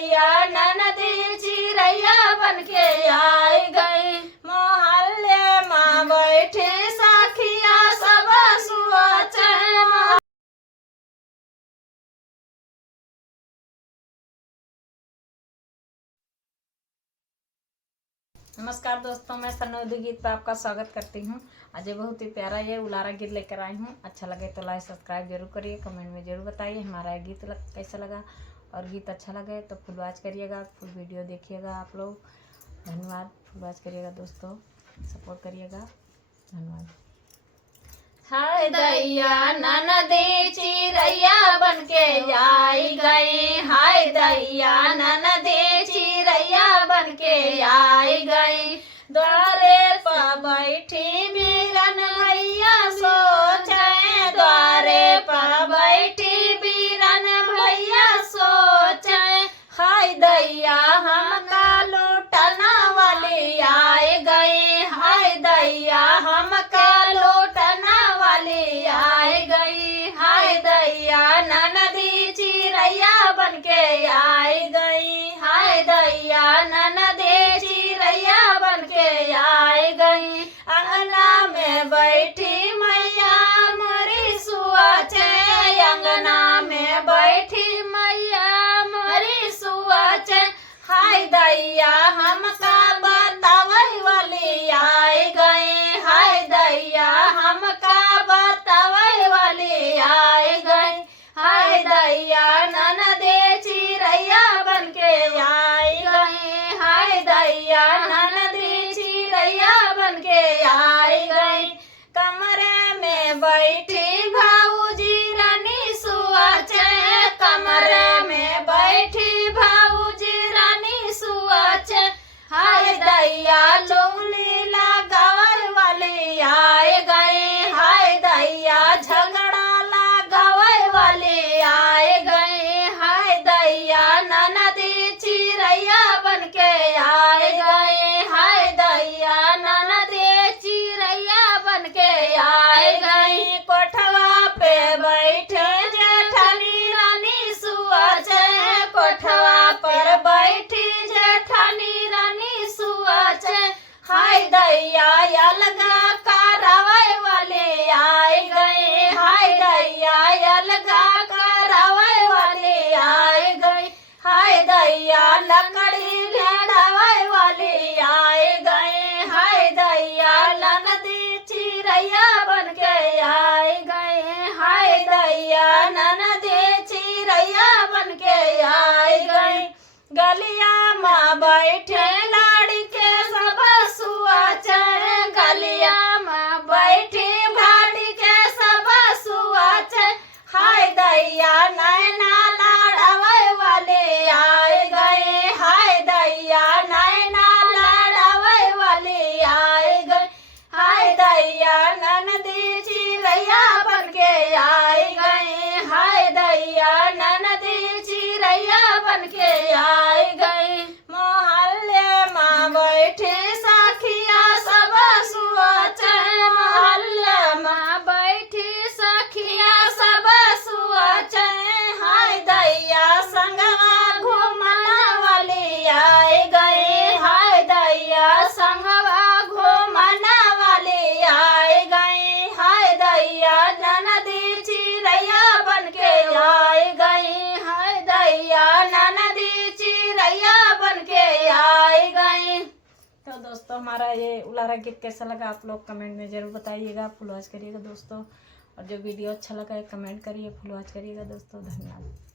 दैया ननदी चिरैया बन के आई गई। मोहल्ले माँ बैठे सखिया सब सोचे। नमस्कार दोस्तों, मैं सनौदी गीत पर आपका स्वागत करती हूँ। आज ये बहुत ही प्यारा ये उलारा गीत लेकर आई हूँ। अच्छा लगे तो लाइक सब्सक्राइब जरूर करिए, कमेंट में जरूर बताइए हमारा ये गीत कैसा लगा। और गीत अच्छा लगे तो फुल वॉच करिएगा, फुल वीडियो देखिएगा आप लोग। धन्यवाद। फुल वॉच करिएगा दोस्तों, सपोर्ट करिएगा। धन्यवाद। हाय दैया ननदी चिरैया बन के आई गई। हाय दैया ननदी चिरैया बन के आई गई। द्वारे पर बैठी बीरन भैया सोचे। द्वारे पर बैठी बीरन भैया सोचे। हाय दैया हमका लूटना वाली आए गई। हाय दैया हमका लूटना वाली आए गई। हाय दैया ननदी चिरैया बन के आई गई। हाय दैया ननदी चिरैया बन के आई गई। अंगना में बैठी मैया मोरी सुआचे। अंगना में बैठी मैया मोरी सुआचे। हाय दैया हमका बतावे वाली आई गई। हाय दैया हमका बतावे वाली आई गई। हाय दैया ननदी चिरैया बन के आई गई। हाय दैया ननदी चिरैया बन के आई गई। कमरे में बैठी भाऊजी रानी सुआचे। कमरे में बैठी भाऊजी रानी सुआचे। हाय दैया चुगली लगावे वाली आए गई। हाय दैया झगड़ा लगावे वाली आए गई। हाय दैया ननदी चिरैया बन के आई गई। हाय दैया ननदी चिरैया बन के आई गई। कोठवा पे बैठे जेठानी रानी सुआचे। कोठवा पर बैठी जेठानी रानी सुआचे। हाय दैया अलगा करावे वाले आए गए। हाय दैया अलगा करावे वाले आए गए। हाय दैया लकड़ी लड़ावे वाले आए गए। हाय दैया ननदी चिरैया बन के आई गए। हाय दैया ननदी चिरैया बन के आई गई। गलिया माँ बैठे लाड़ी के सब सुआचे। गलिया माँ बैठी भाड़ी के सब सुआचे। हाय दैया नैना लड़ावे वाले आए गए। हाय दैया नैना लड़ावे वाले आए गए। हाय दैया ननदी चिरैया बन के आई गई। हाय दैया ननदी चिरैया बन के आई गई। मोहल्ले माँ बैठे सखिया सब सोचे। मोहल्ले माँ बैठी सखिया सब सोचे। हाय दैया संगवा घूमना वाली आए गए। हाय दैया संगवा घूमना वाली आए गए। हाय दैया ननदी चिरैया बन के आई गई। हाय दैया ननदी चिरैया बन के आई गई। तो दोस्तों, हमारा ये उलारा गीत कैसा लगा आप लोग कमेंट में जरूर बताइएगा। फुल वॉच करिएगा दोस्तों। और जो वीडियो अच्छा लगा है कमेंट करिए, फुल वॉच करिएगा दोस्तों। धन्यवाद।